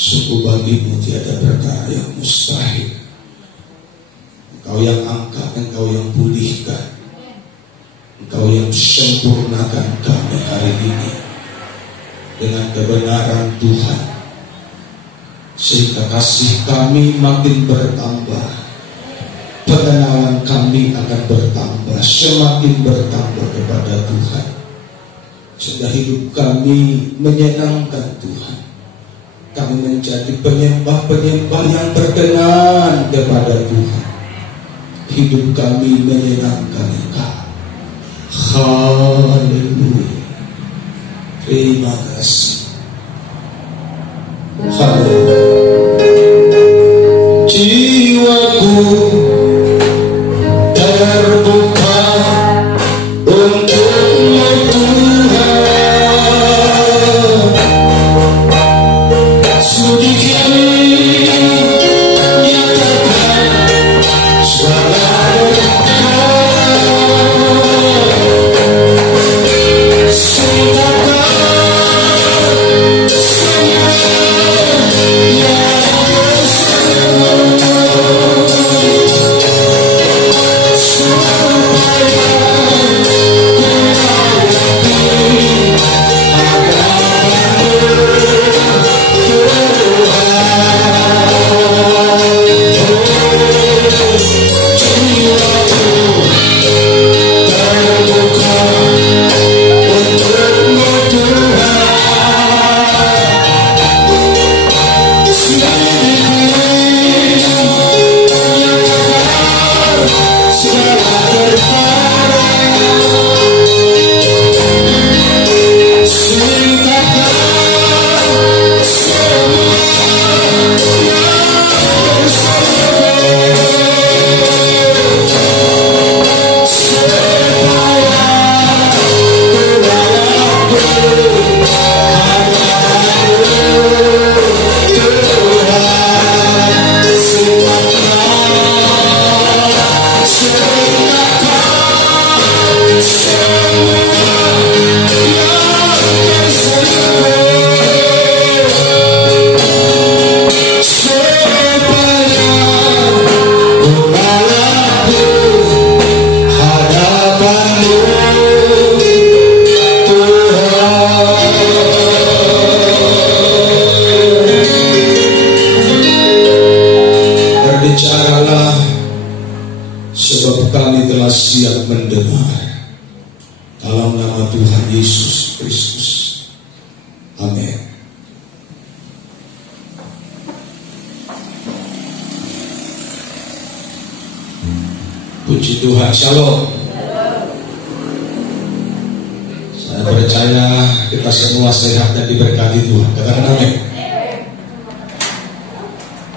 Sungguh bagimu tiada perkara yang mustahil. Engkau yang angkat, Engkau yang pulihkan, Engkau yang sempurnakan kami hari ini dengan kebenaran Tuhan, sehingga kasih kami makin bertambah, pengenalan kami akan bertambah, semakin bertambah kepada Tuhan, sehingga hidup kami menyenangkan Tuhan. Kami menjadi penyembah-penyembah yang berkenan kepada Tuhan. Hidup kami menyenangkan Engkau. Haleluya. Terima kasih. Haleluya. Jiwaku terbuka untukmu Tuhan. Sudi kami nyatakan suara siap mendengar dalam nama Tuhan Yesus Kristus. Amin. Puji Tuhan. Shalom. Saya percaya kita semua sehat dan diberkati Tuhan. Katakan amin.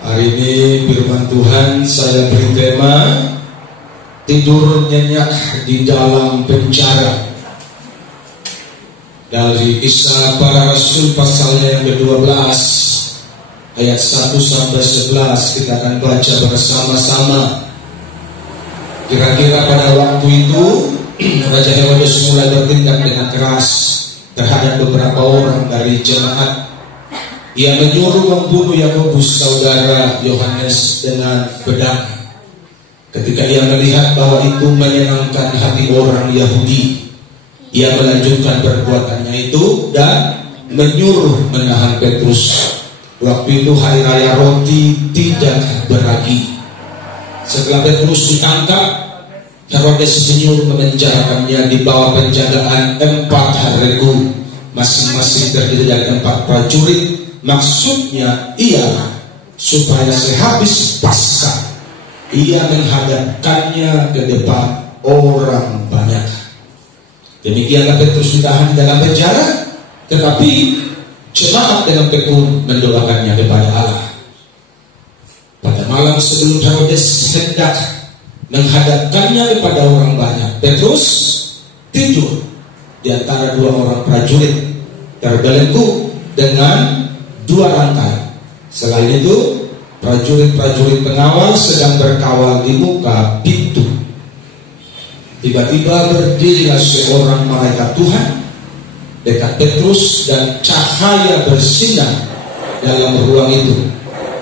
Hari ini firman Tuhan saya beri tema tidur nyenyak di dalam penjara. Dari Kisah Para Rasul pasalnya yang ke-12 ayat 1 sampai 11 kita akan baca bersama-sama. Kira-kira pada waktu itu Raja Herodes mulai bertindak dengan keras terhadap beberapa orang dari jemaat. Ia menyuruh membunuh Yakobus saudara Yohanes dengan pedang. Ketika ia melihat bahwa itu menyenangkan hati orang Yahudi, ia melanjutkan perbuatannya itu dan menyuruh menahan Petrus. Waktu itu hari raya roti tidak beragi. Setelah Petrus ditangkap, Herodes menyuruh memenjarakannya di bawah penjagaan 4 regu, masing-masing terdiri dari 4 prajurit. Maksudnya ialah supaya sehabis Paskah ia menghadapkannya ke depan orang banyak. Demikianlah Petrus ditahan di dalam penjara, tetapi jemaat dengan tekun mendoakannya kepada Allah. Pada malam sebelum Herodes hendak menghadapkannya kepada orang banyak, Petrus tidur di antara 2 orang prajurit, terbelenggu dengan 2 rantai. Selain itu, prajurit-prajurit pengawal sedang berkawal di muka pintu. Tiba-tiba berdirilah seorang malaikat Tuhan dekat Petrus dan cahaya bersinar dalam ruang itu.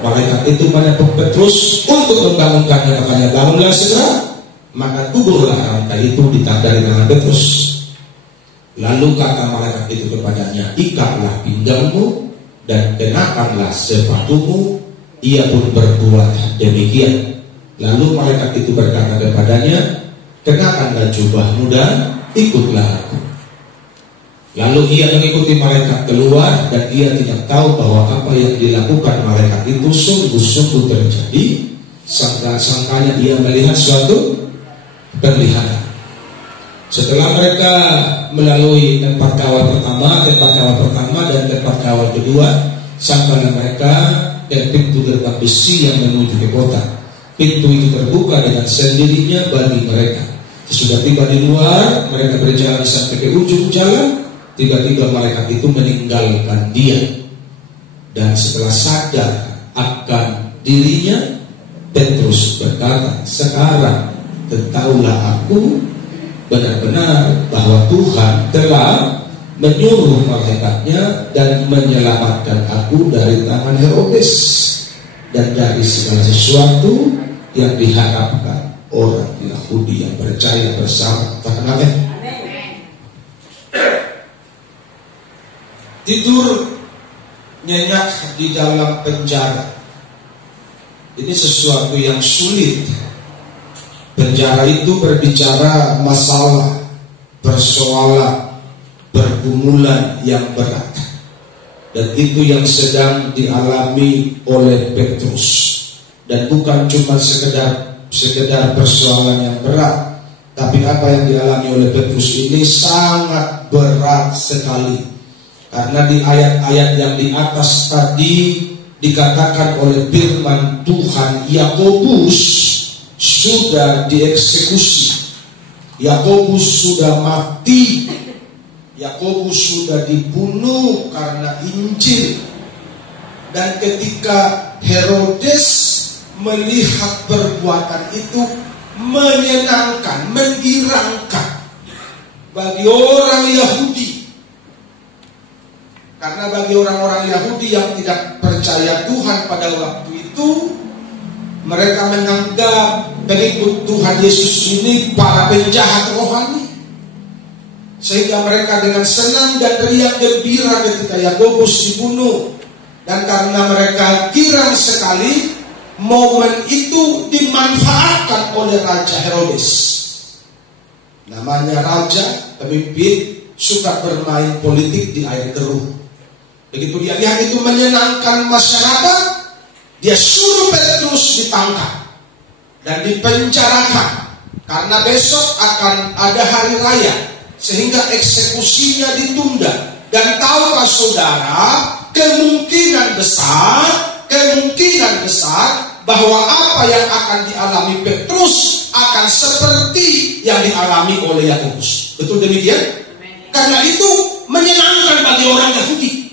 Malaikat itu menyebut Petrus untuk membangunkannya, makanya bangunlah segera. Maka tuburlah rantai itu ditandai dengan Petrus. Lalu kata malaikat itu kepadanya, ikatlah pinggangmu dan kenakanlah sepatumu. Ia pun berbuat demikian. Lalu malaikat itu berkata kepadanya, kenakanlah jubahmu dan ikutlah aku. Lalu ia mengikuti malaikat keluar, dan ia tidak tahu bahwa apa yang dilakukan malaikat itu sungguh-sungguh terjadi. Sangkanya ia melihat suatu penglihatan. Setelah mereka melalui tempat kawal pertama dan tempat kawal kedua, sampailah mereka dan pintu gerbang besi yang menuju ke kota. Pintu itu terbuka dengan sendirinya bagi mereka. Sesudah tiba di luar, mereka berjalan sampai ke ujung jalan. Tiba-tiba malaikat itu meninggalkan dia. Dan setelah sadar akan dirinya, Petrus berkata, sekarang ketahuilah aku benar-benar bahwa Tuhan telah menyuruh malaikatnya dan menyelamatkan aku dari tangan Herodes dan dari segala sesuatu yang diharapkan orang Yahudi yang percaya bersama. Amin. Tidur nyenyak di dalam penjara, ini sesuatu yang sulit. Penjara itu berbicara masalah, persoalan, pergumulan yang berat. Dan itu yang sedang dialami oleh Petrus. Dan bukan cuma sekedar persoalan yang berat, tapi apa yang dialami oleh Petrus ini sangat berat sekali. Karena di ayat-ayat yang di atas tadi dikatakan oleh firman Tuhan, Yakobus sudah dieksekusi, Yakobus sudah mati, Yakobus sudah dibunuh karena Injil. Dan ketika Herodes melihat perbuatan itu menyenangkan, menggirangkan bagi orang Yahudi. Karena bagi orang-orang Yahudi yang tidak percaya Tuhan pada waktu itu, mereka menganggap pengikut Tuhan Yesus ini para penjahat rohani. Sehingga mereka dengan senang dan riang gembira ketika Yakobus dibunuh. Dan karena mereka girang sekali, momen itu dimanfaatkan oleh Raja Herodes. Namanya raja, pemimpin, suka bermain politik di air keruh. Begitu dia lihat itu menyenangkan masyarakat, dia suruh Petrus ditangkap dan dipenjarakan. Karena besok akan ada hari raya, sehingga eksekusinya ditunda. Dan tahukah saudara, kemungkinan besar bahwa apa yang akan dialami Petrus akan seperti yang dialami oleh Yakobus. Betul demikian? Karena itu menyenangkan bagi orang Yahudi.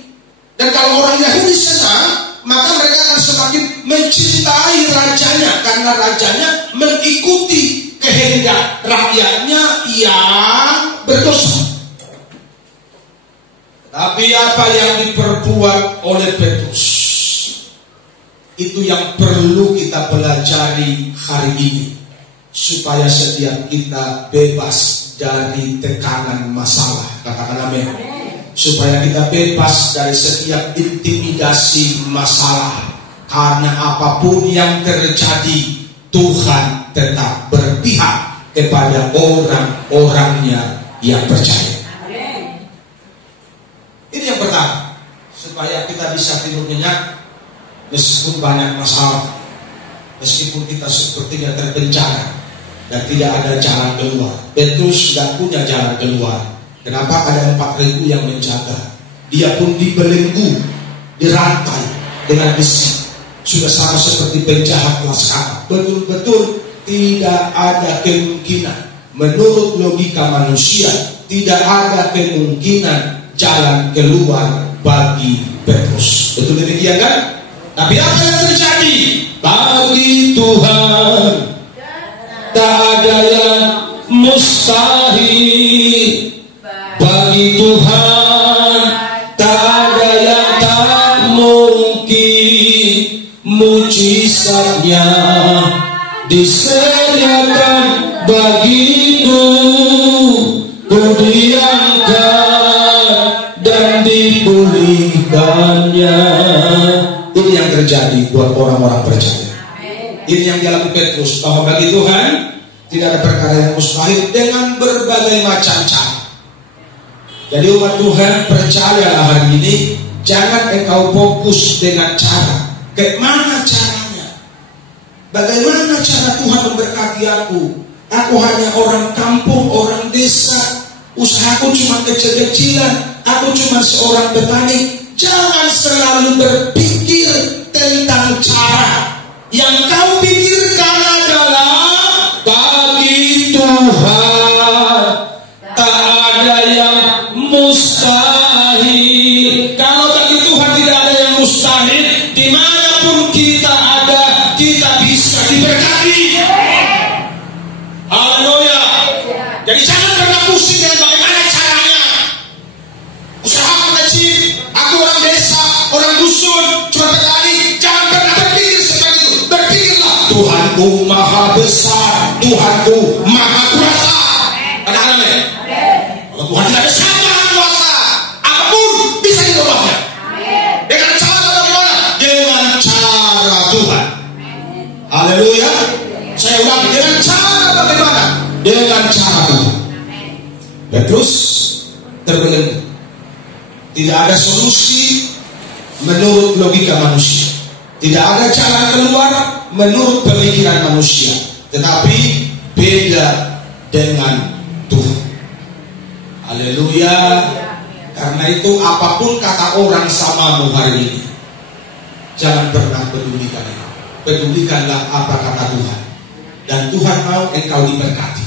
Dan kalau orang Yahudi senang, maka mereka akan semakin mencintai rajanya, karena rajanya mengikuti kehendak rakyatnya yang berdosa. Tapi apa yang diperbuat oleh Petrus, itu yang perlu kita pelajari hari ini, supaya setiap kita bebas dari tekanan masalah. Katakan amin. Supaya kita bebas dari setiap intimidasi masalah. Karena apapun yang terjadi, Tuhan tetap berpihak kepada orang-orangnya yang percaya. Ini yang pertama, supaya kita bisa tidur nyenyak meskipun banyak masalah, meskipun kita sepertinya terpenjara dan tidak ada jalan keluar. Petrus tidak punya jalan keluar. Kenapa? Ada 4.000 yang menjaga. Dia pun dibelenggu, dirantai dengan besi. Sudah sama seperti penjahat kelas kakap. Betul-betul tidak ada kemungkinan. Menurut logika manusia, tidak ada kemungkinan jalan keluar bagi Petrus. Betul demikian kan? Tapi apa yang terjadi? Bagi Tuhan tak ada yang mustahil. Bagi Tuhan mungkin mujizatnya disediakan bagimu, ku diangkat dan dipulihkannya. Ini yang terjadi buat orang-orang percaya. Ini yang dialami Petrus, bahwa bagi Tuhan tidak ada perkara yang mustahil dengan berbagai macam cara. Jadi umat Tuhan, percayalah hari ini, jangan engkau fokus dengan cara. Bagaimana caranya? Bagaimana cara Tuhan memberkati aku? Aku hanya orang kampung, orang desa, usahaku cuma kecil-kecilan, aku cuma seorang petani. Jangan selalu berpikir tentang cara. Yang kau pikirkan adalah bagi Tuhan tak ada yang mustahil. Kalau bagi Tuhan tidak ada yang mustahil, dimanapun kita ada, kita bisa diberkati. Haleluya. Jadi jangan pernah pusing dengan bagaimana caranya. Usaha kecil, aku orang desa, orang dusun, cuma petani. Jangan pernah berpikir seperti itu. Berpikirlah, Tuhanku maha besar, Tuhanku maha kuasa. Katakan amin. Kalau Tuhan tidak besar, maha kuasa, apapun bisa diubahnya. Dengan cara bagaimana? Dengan cara Tuhan. Haleluya. Saya ulangi, dengan cara bagaimana? Dengan cara Tuhan. Petrus terbelenggu. Tidak ada solusi menurut logika manusia. Tidak ada jalan keluar menurut pemikiran manusia. Tetapi beda dengan Tuhan. Haleluya. Karena itu apapun kata orang samamu hari ini, jangan pernah pedulikan itu. Pedulikanlah apa kata Tuhan. Dan Tuhan mau engkau diberkati.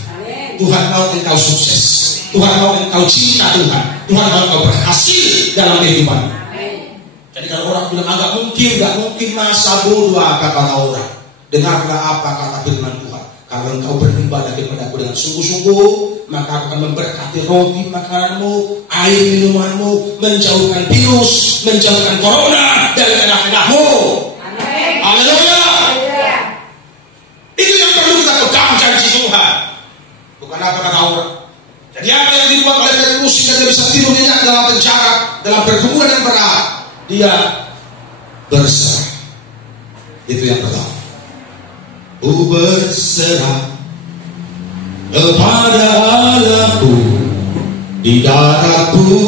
Tuhan mau engkau sukses. Tuhan mau engkau cinta Tuhan. Tuhan mau engkau berhasil dalam kehidupan. Jadi kalau orang bilang agak mungkin, masa bodoh apa kata orang. Dengarlah apa kata firman Tuhan. Kalau engkau beribadah kepada-Ku dengan sungguh-sungguh, maka aku akan memberkati roti makananmu, air minumanmu, menjauhkan virus, menjauhkan corona dari tengah-tengahmu. Haleluya. Itu yang perlu kita pegang, janji Tuhan. Bukan apa kata orang. Jadi apa yang dibuat oleh Petrus sehingga dia bisa tidur nyenyak dalam penjara, dalam pergumulan yang berat, dia berserah. Itu yang pertama. Ku berserah kepada Allahku, di daratku,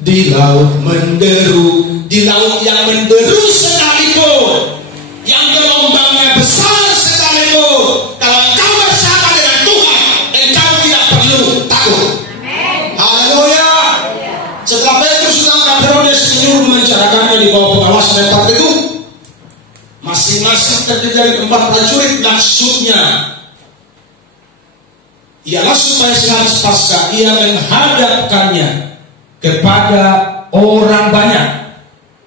di laut menderu, di laut yang menderu sekalipun, yang gelombangnya besar sekalipun, kalau engkau bersama dengan Tuhan, engkau tidak perlu takut. Haleluya. Setelah Petrus dan Herodes menyuruh mencarakannya di bawah pengawasan tempat itu, masing-masing terdiri dari 4 prajurit. Maksudnya ialah supaya sehabis Paskah ia menghadapkannya kepada orang banyak.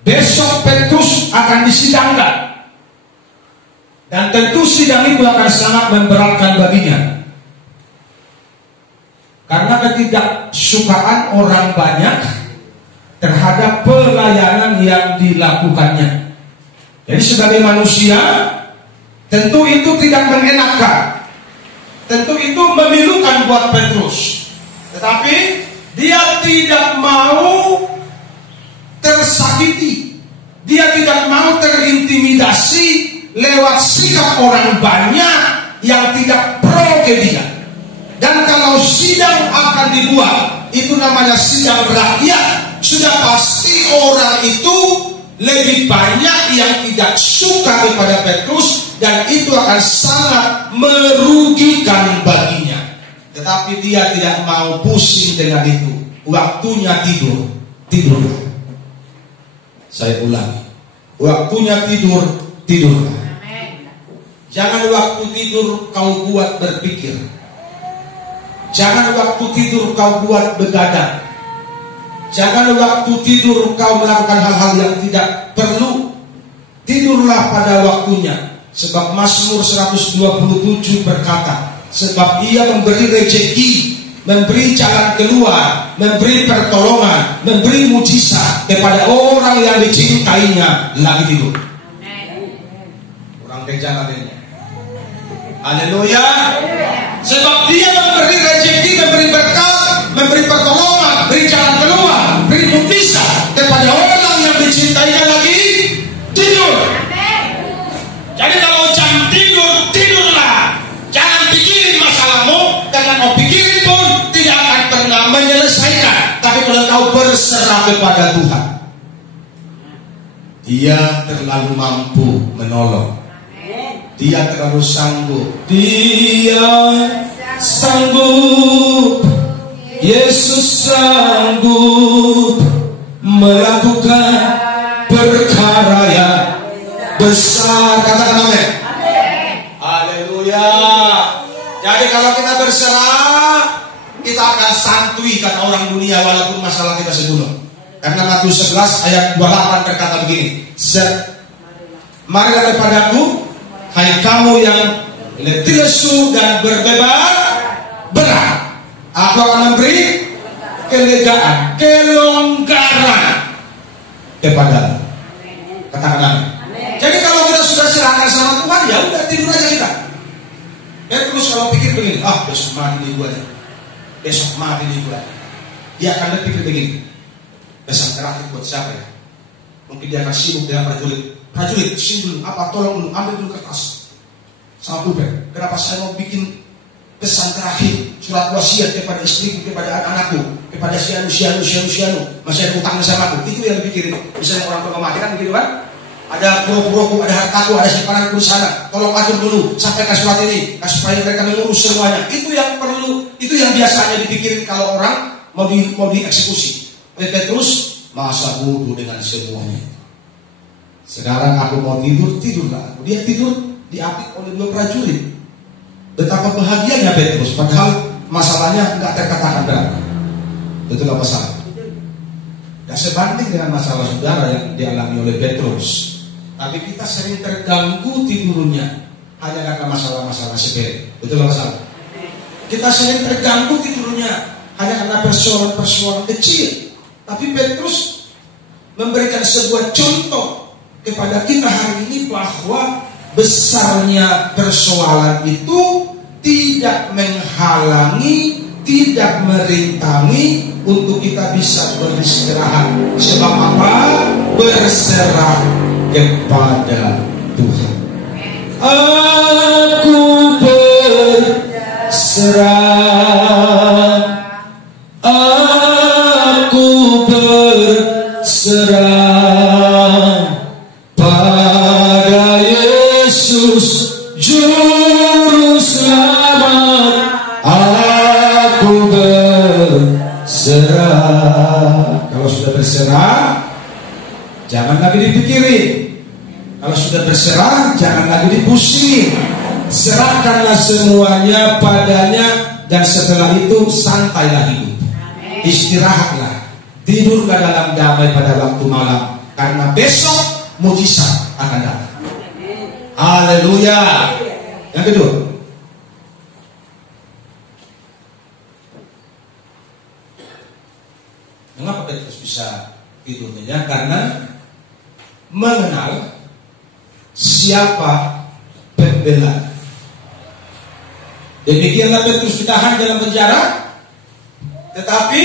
Besok Petrus akan disidangkan, dan tentu sidang itu akan sangat memberatkan baginya, karena ketidaksukaan orang banyak terhadap pelayanan yang dilakukannya. Jadi sebagai manusia, tentu itu tidak mengenakan, tentu itu memilukan buat Petrus. Tetapi dia tidak mau tersakiti, dia tidak mau terintimidasi lewat sikap orang banyak yang tidak pro ke dia. Dan kalau sidang akan dibuat, itu namanya sidang rakyat, sudah pasti orang itu lebih banyak yang tidak suka kepada Petrus, dan itu akan sangat merugikan baginya. Tetapi dia tidak mau pusing dengan itu. Waktunya tidur, tidurlah. Saya ulangi, waktunya tidur, tidurlah. Jangan waktu tidur kau buat berpikir. Jangan waktu tidur kau buat begadang. Jangan waktu tidur kau melakukan hal-hal yang tidak perlu. Tidurlah pada waktunya. Sebab Mazmur 127 berkata, sebab ia memberi rezeki memberi jalan keluar, memberi pertolongan, memberi mujizat kepada orang yang dicintainya lagi tidur. Orang jalan ini. Haleluya. Sebab dia memberi rezeki, memberi berkat, memberi pertolongan, memberi jalan keluar, memberi mujizat kepada orang yang dicintainya lagi tidur. Jadi kalau jam tidur, tidurlah. Jangan pikirin masalahmu, karena kau pikirin pun tidak akan pernah menyelesaikan. Tapi kalau kau berserah kepada Tuhan, Dia terlalu mampu menolong. Dia terlalu sanggup. Dia sanggup. Yesus sanggup melakukan perkara yang besar. Katakan amin. Haleluya. Jadi kalau kita berserah, kita akan santuy kata orang dunia walaupun masalah kita segunung. Karena Matius 11 ayat 28 berkata begini, marilah kepadaku, hai kamu yang letih lesu dan berat, aku akan memberi kelegaan, kelonggaran kepadamu. Katakan amin. Jadi kalau kita sudah serahkan sama Tuhan, ya udah tidur aja kita. Terus kalau pikir begini, besok mati di gua, besok mati di gua, dia akan berpikir begini, besok terakhir buat siapa ya? Mungkin dia akan sibuk dengan prajurit, sini dulu, tolong dulu, ambil dulu kertas sama pulpen. Kenapa saya mau bikin pesan terakhir, surat wasiat kepada istriku, kepada anak-anakku, kepada sianu, masih ada utang sama aku. Itu yang dipikirin. Misalnya orang tua mati kan begitu kan? Ada pura-puraku, ada hartaku, ada simpananku di sana. Tolong atur dulu, sampaikan surat ini, supaya mereka mengurus semuanya. Itu yang perlu, itu yang biasanya dipikirin kalau orang mau dieksekusi. Oleh Petrus, masa bodoh dengan semuanya. Sekarang aku mau tidurlah. Dia tidur diapit oleh 2 prajurit. Betapa bahagianya Petrus, padahal masalahnya nggak terkatakan berat. Betul apa salah? Gak sebanding dengan masalah saudara yang dialami oleh Petrus. Tapi kita sering terganggu tidurnya hanya karena masalah-masalah sepele. Betul apa salah? Kita sering terganggu tidurnya hanya karena persoalan-persoalan kecil. Tapi Petrus memberikan sebuah contoh kepada kita hari ini bahwa besarnya persoalan itu tidak menghalangi, tidak merintangi untuk kita bisa beristirahat. Sebab apa? Berserah kepada Tuhan. Aku berserah, aku berserah pada Yesus Juru Selamat. Aku berserah. Kalau sudah berserah, jangan lagi dipikirin. Kalau sudah berserah, jangan lagi dipusingin. Serahkanlah semuanya padanya, dan setelah itu santailah hidup. Istirahatlah, tidurlah dalam damai pada waktu malam, karena besok mujizat akan datang. Haleluya. Yang kedua, mengapa Petrus bisa tidurnya? Karena mengenal siapa pembela. Demikianlah Petrus ditahan dalam penjara, tetapi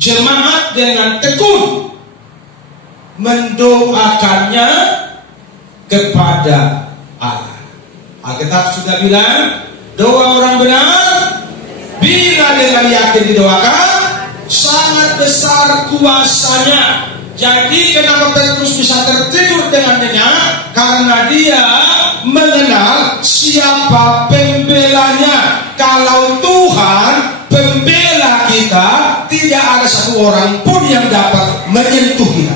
jemaat dengan tekun mendoakannya kepada Allah. Alkitab sudah bilang, doa orang benar bila dengan yakin didoakan, sangat besar kuasanya. Jadi kenapa Petrus bisa tertidur dengan nyenyak? Karena dia mengenal siapa pembelanya. Kalau Tuhan pembela kita, tidak ada satu orang pun yang dapat menyentuh kita.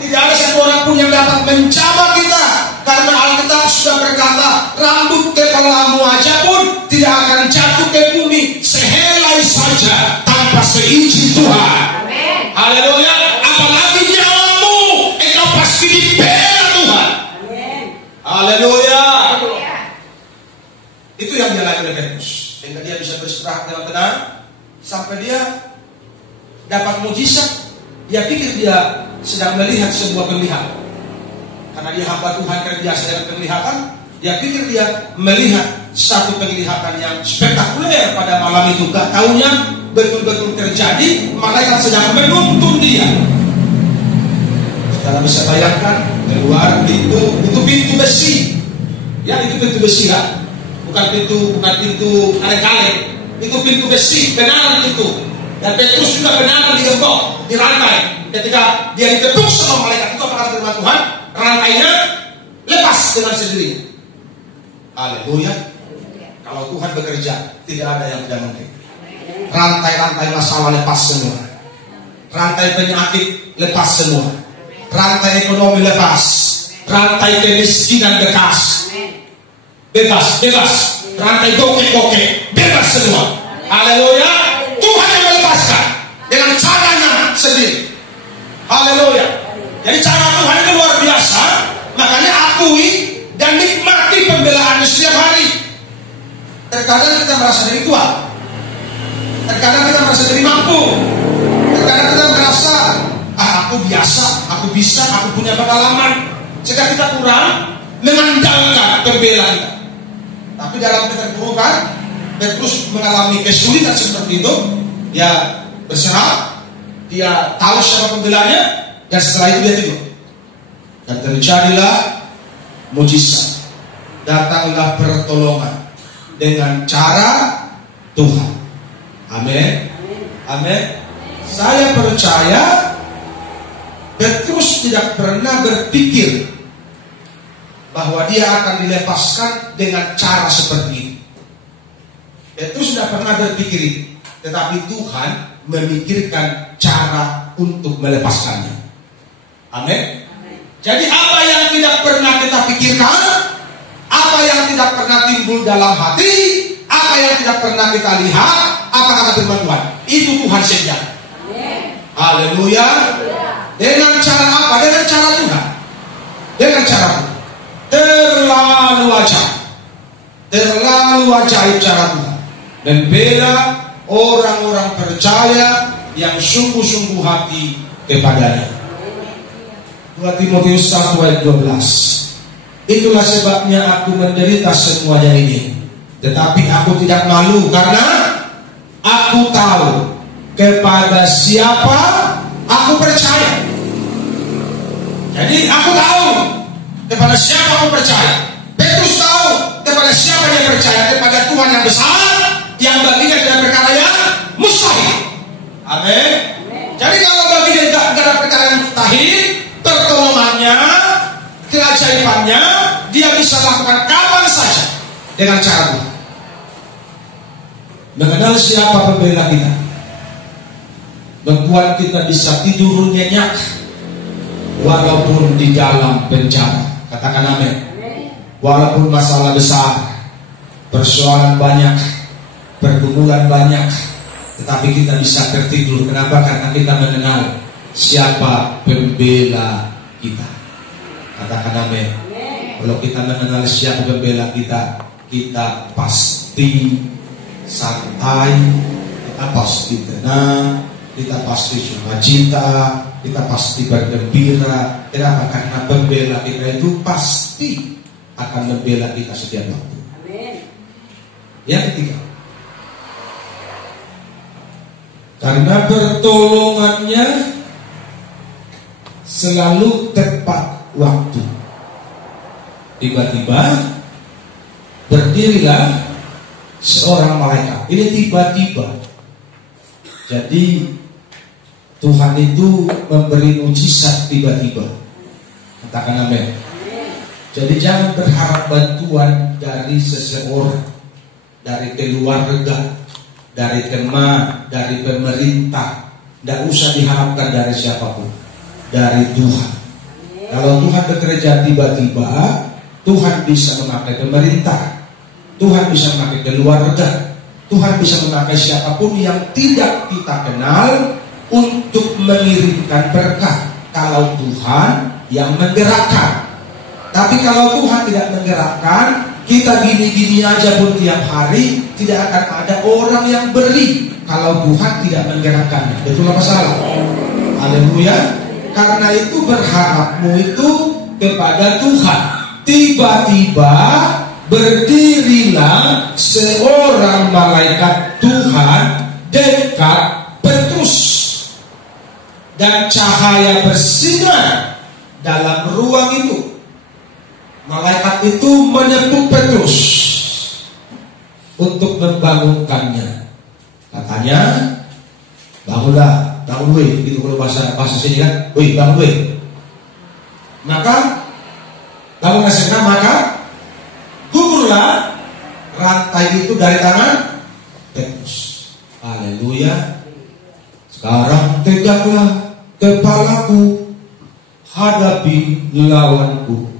Tidak ada satu orang pun yang dapat mencabar kita. Karena Alkitab sudah berkata, rambut kepalamu aja pun tidak akan jatuh ke bumi sehelai saja tanpa seizin Tuhan. Haleluya. Apalagi nyawamu, engkau pasti dibela Tuhan. Haleluya. Itu yang dialami oleh Petrus, sehingga dia bisa berserah sampai dia dapat mujizat, dia pikir dia sedang melihat sebuah penglihatan. Karena dia hamba Tuhan terbiasa dengan penglihatan, dia pikir dia melihat satu penglihatan yang spektakuler pada malam itu. Gak taunya betul-betul terjadi, malaikat sedang menuntun dia. Saudara bisa bayangkan, keluar pintu, itu pintu besi. Ya, itu pintu besi kan? Bukan pintu kaleng-kaleng. Itu pintu besi, benar itu. Dan Petrus juga benar digembok, dirantai. Ketika dia diketuk sama malaikat itu, apakah firman Tuhan? Rantainya lepas dengan sendirinya. Haleluya. Kalau Tuhan bekerja, tidak ada yang tidak mungkin. Rantai-rantai masalah lepas semua. Rantai penyakit lepas semua. Rantai ekonomi lepas. Rantai kemiskinan bekas. Bebas. Rantai gokek-gokek bebas semua. Haleluya. Tuhan yang melepaskan dengan caranya sendiri. Haleluya. Jadi cara Tuhan itu luar biasa. Makanya akui dan nikmati pembelaannya setiap hari. Terkadang kita merasa diri kuat, terkadang kita merasa diri mampu, terkadang kita merasa aku biasa, aku bisa, aku punya pengalaman, sehingga kita kurang mengandalkan pembela kita. Tapi dalam keterpurukan, Petrus mengalami kesulitan seperti itu. Dia berserah, dia tahu siapa pembelanya, dan setelah itu dia tidur. Dan terjadilah mujizat, datanglah pertolongan dengan cara Tuhan. Amin. Amin. Saya percaya Petrus tidak pernah berpikir bahwa dia akan dilepaskan dengan cara seperti ini. Petrus tidak pernah berpikir itu, tetapi Tuhan memikirkan cara untuk melepaskannya. Amin. Jadi apa yang tidak pernah kita pikirkan, apa yang tidak pernah timbul dalam hati, apa yang tidak pernah kita lihat, apa kata firman Tuhan? Itu Tuhan sediakan. Haleluya. Dengan cara apa? Dengan cara Tuhan. Dengan cara Tuhan. Terlalu ajaib cara Tuhan. Membela orang-orang percaya yang sungguh-sungguh hati kepadanya. 2 Timotius 1 ayat 12. Itulah sebabnya aku menderita semuanya ini, tetapi aku tidak malu, karena aku tahu kepada siapa aku percaya. Jadi aku tahu kepada siapa aku percaya. Petrus tahu kepada siapa dia percaya, kepada Tuhan yang besar, yang baginya tidak perkara yang mustahil. Amin. Jadi kalau baginya tidak ada perkara yang mustahil, pertolongannya, keajaibannya, dia bisa lakukan kapan saja dengan cara Tuhan. Mengenal siapa pembela kita membuat kita bisa tidur nyenyak walaupun di dalam penjara. Katakan amin. Walaupun masalah besar, persoalan banyak, pergumulan banyak, tetapi kita bisa tertidur. Kenapa? Karena kita mengenal siapa pembela kita. Katakan amin. Kalau kita mengenal siapa pembela kita, kita pasti santai, kita pasti tenang, kita pasti sukacita, kita pasti bergembira. Kenapa? Karena pembela kita itu pasti akan membela kita setiap waktu. Amin. Yang ketiga, karena pertolongannya selalu tepat waktu. Tiba-tiba berdirilah seorang malaikat. Ini tiba-tiba. Jadi Tuhan itu memberi mujizat tiba-tiba. Katakan amin. Jadi jangan berharap bantuan dari seseorang, dari keluarga, dari teman, dari pemerintah. Tidak usah diharapkan dari siapapun, dari Tuhan. Kalau Tuhan bekerja tiba-tiba, Tuhan bisa memakai pemerintah, Tuhan bisa memakai keluarga, Tuhan bisa memakai siapapun yang tidak kita kenal untuk mengirimkan berkat. Kalau Tuhan yang menggerakkan. Tapi kalau Tuhan tidak menggerakkan, Kita gini-gini aja pun tiap hari tidak akan ada orang yang beri kalau Tuhan tidak menggerakkannya. Betul apa salah? Haleluya. Karena itu berharapmu itu kepada Tuhan. Tiba-tiba berdirilah seorang malaikat Tuhan dekat Petrus, dan cahaya bersinar dalam ruang itu. Malaikat itu menepuk Petrus untuk membangunkannya. Katanya, bangunlah, bangun weh, gitu kalau bahasa sini kan, weh bangun weh. Maka bangun segera, maka gugurlah rantai itu dari tangan Petrus. Haleluya. Sekarang tegaklah kepalaku, hadapi lawanku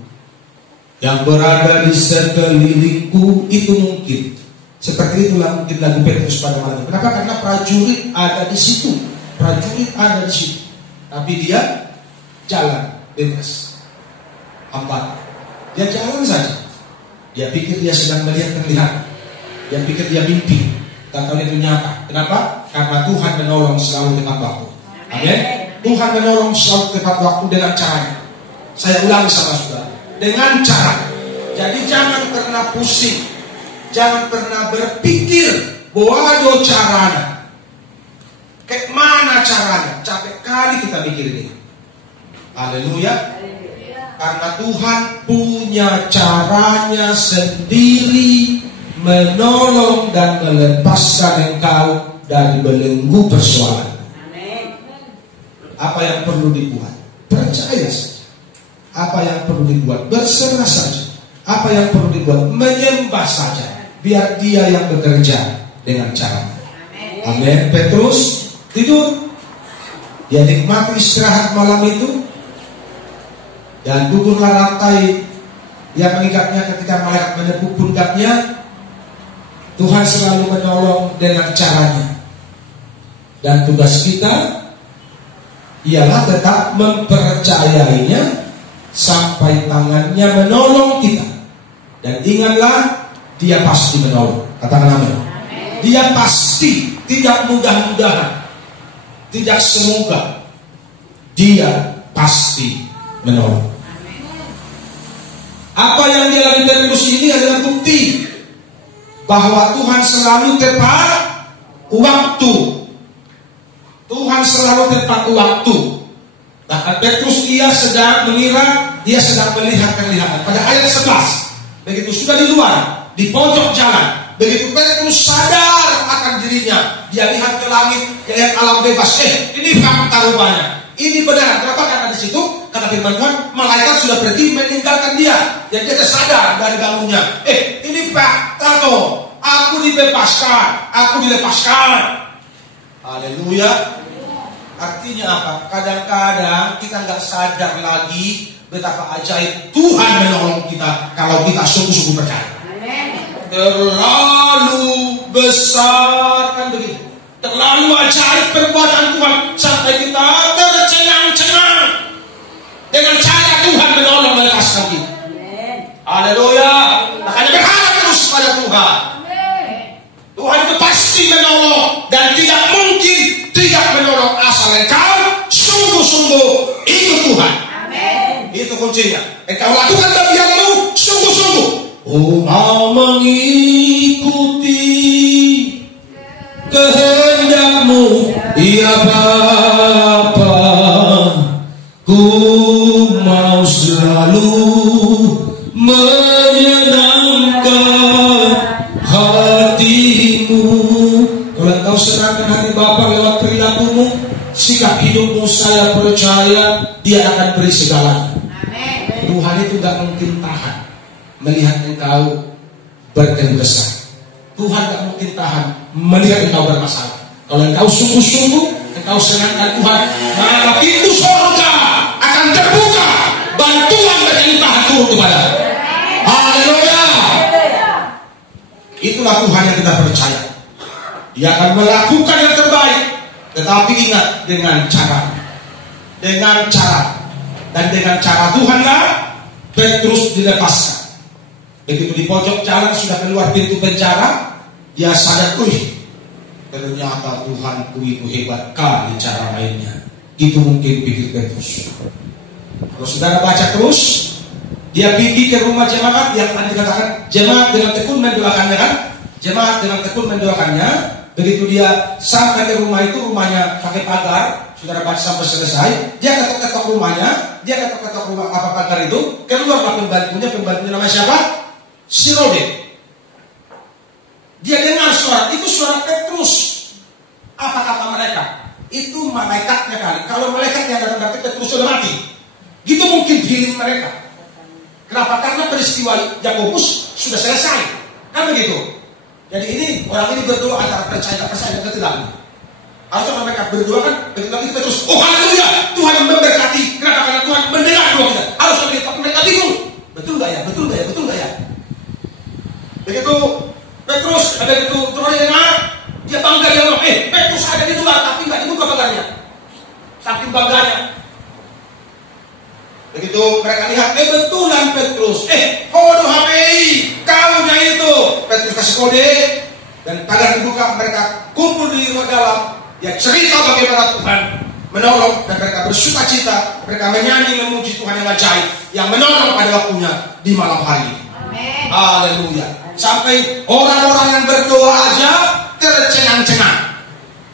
yang berada di sekelilingku. Itu mungkin seperti itulah mungkin lagu Petrus pada malam itu. Kenapa? Karena prajurit ada di situ, prajurit ada di situ, tapi dia jalan bebas, hampa. Dia jalan saja. Dia pikir dia sedang melihat terlihat, dia pikir dia mimpi, tak tahu itu nyata. Kenapa? Karena Tuhan menolong selalu tepat waktu. Amin. Tuhan menolong selalu tepat waktu dengan caranya. Saya ulangi sama saudara, dengan cara. Jadi jangan pernah pusing, jangan pernah berpikir bahwa ada caranya. Kayak mana caranya? Capek kali kita mikir ini. Haleluya. Karena Tuhan punya caranya sendiri menolong dan melepaskan engkau dari belenggu persoalan. Apa yang perlu dibuat? Percaya saja. Apa yang perlu dibuat? Berserah saja. Apa yang perlu dibuat? Menyembah saja. Biar dia yang bekerja dengan caranya. Amin. Petrus tidur. Dia nikmati istirahat malam itu. Dan gugurlah rantai yang mengikatnya ketika malaikat menepuk pundaknya. Tuhan selalu menolong dengan caranya. Dan tugas kita ialah tetap mempercayainya sampai tangannya menolong kita. Dan ingatlah, dia pasti menolong. Katakan amin. Dia pasti, tidak mudah-mudahan, tidak semoga, dia pasti menolong. Apa yang dialami Petrus ini adalah bukti bahwa Tuhan selalu tepat waktu. Tuhan selalu tepat waktu. Bahkan Petrus dia sedang mengira, dia sedang melihat kelihatan. Pada ayat 11, begitu sudah di luar, di pojok jalan, begitu Petrus sadar akan dirinya, dia lihat ke langit, dia lihat alam bebas. Ini fakta rupanya. Ini benar. Kenapa? Karena di situ kata firman Tuhan, malaikat sudah pergi meninggalkan dia. Dan dia tersadar dari bangunnya. Ini fakta kok. Aku dibebaskan. Aku dilepaskan. Haleluya. Artinya apa? Kadang-kadang kita nggak sadar lagi betapa ajaib Tuhan menolong kita kalau kita sungguh-sungguh percaya. Terlalu besar kan begitu. Terlalu ajaib perbuatan Tuhan sampai kita tercengang-cengang dengan cara Tuhan menolong melepaskan kita. Haleluya. Makanya berharap terus pada Tuhan. Tuhan itu pasti menolong dan tidak mungkin tidak menolong asal engkau sungguh-sungguh ikut Tuhan. Itu kuncinya. Engkau lakukan bagianmu sungguh-sungguh. Mau mengikuti kehendakmu, ya Bapa, ku mau selalu menyenangkan hatimu. Kalau engkau serahkan hati Bapa lewat perilakumu, sikap hidupmu, saya percaya dia akan beri segalanya. Tuhan itu gak mungkin tahan melihat engkau berkeluh kesah. Tuhan tak mungkin tahan melihat engkau bermasalah. Kalau engkau sungguh-sungguh, engkau senangkan Tuhan, maka pintu surga akan terbuka, bantuan berlimpah turun kepada. Haleluya. Itulah Tuhan yang kita percaya. Dia akan melakukan yang terbaik. Tetapi ingat, dengan cara. Dan dengan cara Tuhanlah Petrus dilepaskan. Begitu di pojok jalan sudah keluar pintu penjara, dia sadar, ternyata Tuhanku itu hebat kali cara mainnya. Itu mungkin pikir Petrus. Kalau saudara baca terus, dia pergi ke rumah jemaat yang tadi dikatakan jemaat dengan tekun mendoakannya kan? Jemaat dengan tekun mendoakannya. Begitu dia sampai ke rumah itu, rumahnya pakai pagar. Saudara baca sampai selesai, dia ketok-ketok rumahnya, rumah apa pagar itu, keluarlah pembantunya namanya siapa? Si Rode. Dia dengar suara, itu suara Petrus. Apa kata mereka? Itu malaikatnya kali. Kalau malaikat yang datang berarti Petrus sudah mati. Gitu mungkin feeling mereka. Kenapa? Karena peristiwa Yakobus sudah selesai. Kan begitu. Jadi ini orang ini berdoa antara percaya dan percaya dan tidak. Harusnya mereka berdoa kan, begitu lagi Petrus, oh haleluya, Tuhan memberkati. Kenapa? Karena Tuhan mendengar doa kita. Harusnya mereka bingung. Betul nggak ya? Betul nggak ya? Betul nggak ya? Begitu Petrus ada di turunnya dengar, dia bangga, dia ngomong, Petrus ada di luar tapi nggak dibuka pagarnya. Saking bangganya. Begitu mereka lihat, betulan Petrus, kode HPI, kaunya itu. Petrus kasih kode dan pagar dibuka, mereka kumpul di luar dalam. Dia cerita bagaimana Tuhan menolong dan mereka bersuka cita, mereka menyanyi memuji Tuhan yang ajaib yang menolong pada waktunya di malam hari. Amin. Haleluya. Sampai orang-orang yang berdoa aja tercengang-cengang.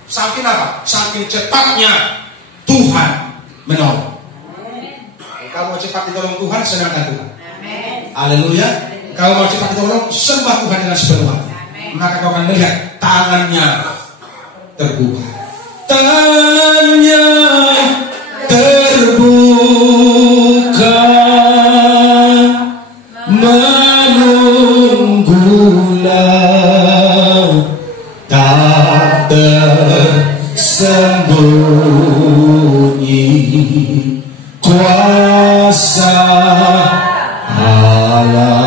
Saking apa? Saking cepatnya Tuhan menolong. Kalau mau cepat ditolong Tuhan, senangkan Tuhan. Haleluya. Kalau mau cepat ditolong, sembah Tuhan dengan sepenuh hati. Maka kau akan melihat tangannya terbuka. Tangannya terbuka, menunggulah tak tersembunyi kuasa Allah.